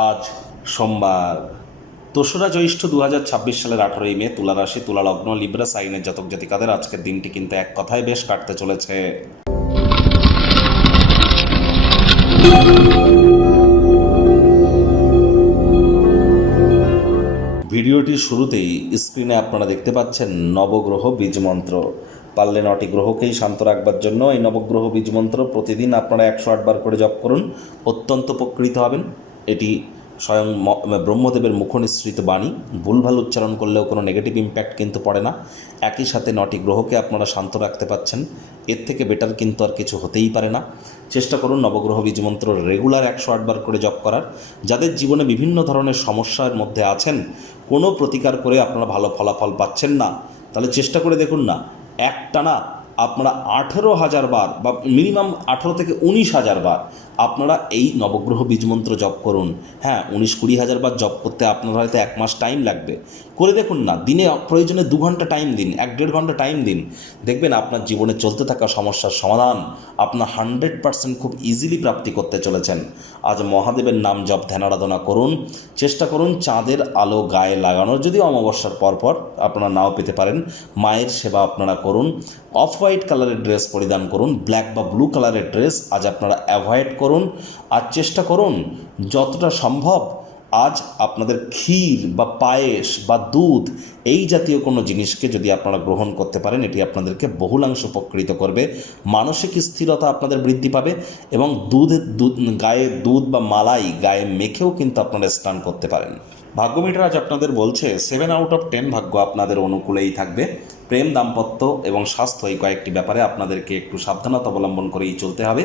আজ সোমবার ২রা জ্যৈষ্ঠ ২০২৬ সালের ১৮ই মে। তুলা রাশি, তুলা লগ্ন, লিব্রা সাইনের জাতক জাতিকাদের আজকের দিনটি কিন্তু এক কথায় বেশ কাটতে চলেছে। ভিডিওটির শুরুতেই স্ক্রিনে আপনারা দেখতে পাচ্ছেন নবগ্রহ বীজ মন্ত্র। পারলে ৯টি গ্রহকেই শান্ত রাখবার জন্য এই নবগ্রহ বীজ মন্ত্র প্রতিদিন আপনারা ১০৮ বার করে জপ করুন, অত্যন্ত উপকৃত হবেন। এটি স্বয়ং ব্রহ্মদেবের মুখনিসৃত বাণী, ভুলভাল উচ্চারণ করলেও কোনো নেগেটিভ ইম্প্যাক্ট কিন্তু পড়ে না। একই সাথে ৯টি গ্রহকে আপনারা শান্ত রাখতে পাচ্ছেন, এর থেকে বেটার কিন্তু আর কিছু হতেই পারে না। চেষ্টা করুন নবগ্রহ বীজ মন্ত্র রেগুলার ১০৮ বার করে জপ করার। যাদের জীবনে বিভিন্ন ধরনের সমস্যার মধ্যে আছেন, কোনো প্রতিকার করে আপনারা ভালো ফলাফল পাচ্ছেন না, তাহলে চেষ্টা করে দেখুন না, একটানা আপনারা ১৮,০০০ বার বা মিনিমাম ১৮ থেকে ১৯,০০০ বার আপনারা এই নবগ্রহ বীজ মন্ত্র জপ করুন। হ্যাঁ, ১৯-২০ হাজার বার জপ করতে আপনার হয়তো ১ মাস টাইম লাগবে, করে দেখুন না। দিনে প্রয়োজনে ২ ঘন্টা টাইম দিন, ১-১.৫ ঘন্টা টাইম দিন, দেখবেন আপনার জীবনে চলতে থাকা সমস্যার সমাধান আপনার 100% খুব ইজিলি প্রাপ্তি করতে চলেছেন। আজ মহাদেবের নাম জপ ধ্যান আরাধনা করুন। চেষ্টা করুন চাঁদের আলো গায়ে লাগানোর, যদিও অমাবস্যার পরপর আপনারা নাও পেতে পারেন। মায়ের সেবা আপনারা করুন। অফ হোয়াইট কালারের ড্রেস পরিধান করুন, ব্ল্যাক বা ব্লু কালারের ড্রেস আজ আপনারা অ্যাভয়েড করুন। আর চেষ্টা করুন যতটা সম্ভব আজ আপনাদের ক্ষীর বা পায়েস বা দুধ এই জাতীয় কোনো জিনিসকে যদি আপনারা গ্রহণ করতে পারেন, এটি আপনাদেরকে বহুলাংশ উপকৃত করবে। মানসিক স্থিরতা আপনাদের বৃদ্ধি পাবে এবং গায়ে দুধ বা মালাই গায়ে মেখেও কিন্তু আপনারা স্নান করতে পারেন। ভাগ্য মিটার আজ আপনাদের বলছে 7/10 ভাগ্য আপনাদের অনুকূলেই থাকবে। প্রেম, দাম্পত্য এবং স্বাস্থ্য এই কয়েকটি ব্যাপারে আপনাদেরকে একটু সাবধানতা অবলম্বন করেই চলতে হবে।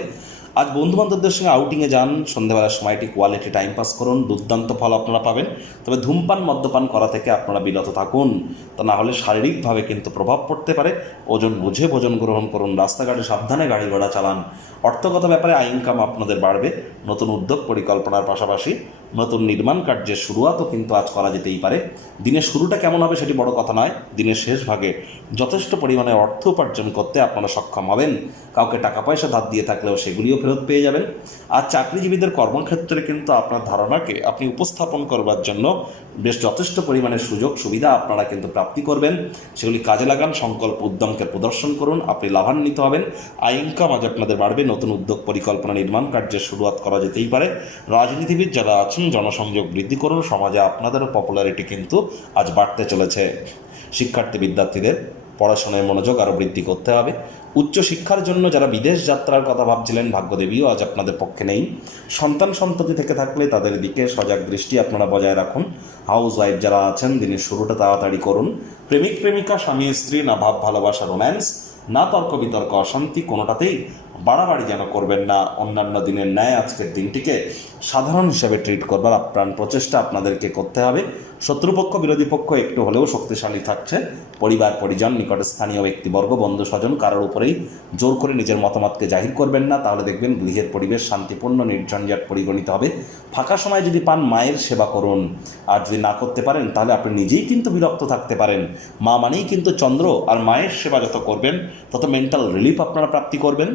আজ বন্ধুবান্ধবদের সঙ্গে আউটিংয়ে যান, সন্ধ্যেবেলার সময়টি কোয়ালিটি টাইম পাস করুন, দুর্দান্ত ফল আপনারা পাবেন। তবে ধূমপান মদ্যপান করা থেকে আপনারা বিরত থাকুন, তা না হলে শারীরিকভাবে কিন্তু প্রভাব পড়তে পারে। ওজন বুঝে ভোজন গ্রহণ করুন, রাস্তাঘাটে সাবধানে গাড়ি ঘোড়া চালান। অর্থগত ব্যাপারে ইনকাম আপনাদের বাড়বে। নতুন উদ্যোগ পরিকল্পনার পাশাপাশি নতুন নির্মাণ কার্যের শুরুয়াতও কিন্তু আজ করা যেতেই পারে। দিনের শুরুটা কেমন হবে সেটি বড় কথা নয়, দিনের শেষ ভাগে যথেষ্ট পরিমাণে অর্থ উপার্জন করতে আপনারা সক্ষম হবেন। কাউকে টাকা পয়সা ধার দিয়ে থাকলেও সেগুলিও ফেরত পেয়ে যাবেন। আর চাকরিজীবীদের কর্মক্ষেত্রে কিন্তু আপনার ধারণাকে আপনি উপস্থাপন করবার জন্য বেশ যথেষ্ট পরিমাণে সুযোগ সুবিধা আপনারা কিন্তু প্রাপ্তি করবেন। সেগুলি কাজে লাগান, সংকল্প উদ্যমকে প্রদর্শন করুন, আপনি লাভান্বিত হবেন। ইনকাম আজ আপনাদের বাড়বে। নতুন উদ্যোগ পরিকল্পনা নির্মাণ কার্যের শুরুয়াত করা যেতেই পারে। রাজনীতিবিদ যারা আছেন জনসংযোগ বৃদ্ধি করুন, সমাজে আপনাদেরও পপুলারিটি কিন্তু আজ বাড়তে চলেছে। শিক্ষার্থী বিদ্যার্থীদের পড়াশোনায় মনোযোগ আরও বৃদ্ধি করতে হবে। উচ্চশিক্ষার জন্য যারা বিদেশ যাত্রার কথা ভাবছিলেন, ভাগ্যদেবীও আজ আপনাদের পক্ষে নেই। সন্ততি থেকে থাকলে তাদের দিকে সজাগ দৃষ্টি আপনারা বজায় রাখুন। হাউস ওয়াইফ যারা আছেন, দিনের শুরুটা তাড়াতাড়ি করুন। প্রেমিক প্রেমিকা, স্বামী স্ত্রী, না ভাব ভালোবাসা রোম্যান্স, না তর্ক বিতর্ক অশান্তি, কোনোটাতেই বাড়াবাড়ি যেন করবেন না। অন্যান্য দিনের ন্যায় আজকের দিনটিকে সাধারণ হিসাবে ট্রিট করবার আপ্রাণ প্রচেষ্টা আপনাদেরকে করতে হবে। শত্রুপক্ষ বিরোধী পক্ষ একটু হলেও শক্তিশালী থাকছে। পরিবার পরিজন, নিকট স্থানীয় ব্যক্তিবর্গ, বন্ধু স্বজন কারোর উপরেই জোর করে নিজের মতামতকে জাহির করবেন না, তাহলে দেখবেন গৃহের পরিবেশ শান্তিপূর্ণ নির্ঝঞ্ঝাট পরিগণিত হবে। ফাঁকা সময় যদি পান মায়ের সেবা করুন, আর যদি না করতে পারেন তাহলে আপনি নিজেই কিন্তু বিরক্ত থাকতে পারেন। মা মানেই কিন্তু চন্দ্র, আর মায়ের সেবা যত করবেন তত মেন্টাল রিলিফ আপনারা প্রাপ্তি করবেন।